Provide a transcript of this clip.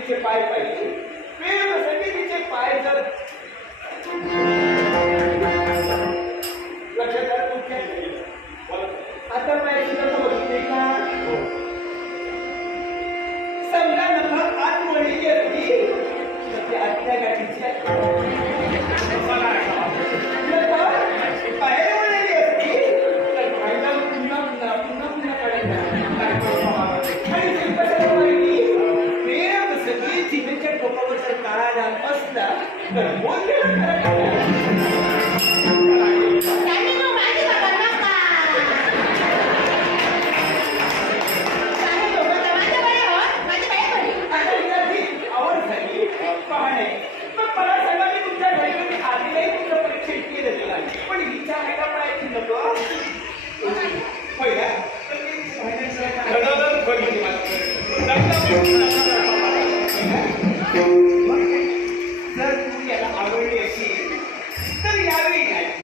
तिचे पाय पाहिजे प्रेमासाठी तिचे पाय जर लक्षात आता पाहिजे तर बघितले का समजा नका आतमध्ये गेली तर ती आतल्या गाठीची बाहेर वळलेली असती तर फायदा पुन्हा पुन्हा पुन्हा पुन्हा काढायचा आणि प्रेम सगळी चिन्हच्या टोकावर जर काळा डाग असला तर बोललेलं पण हिच्या आईला पडायची नको पहिल्या तर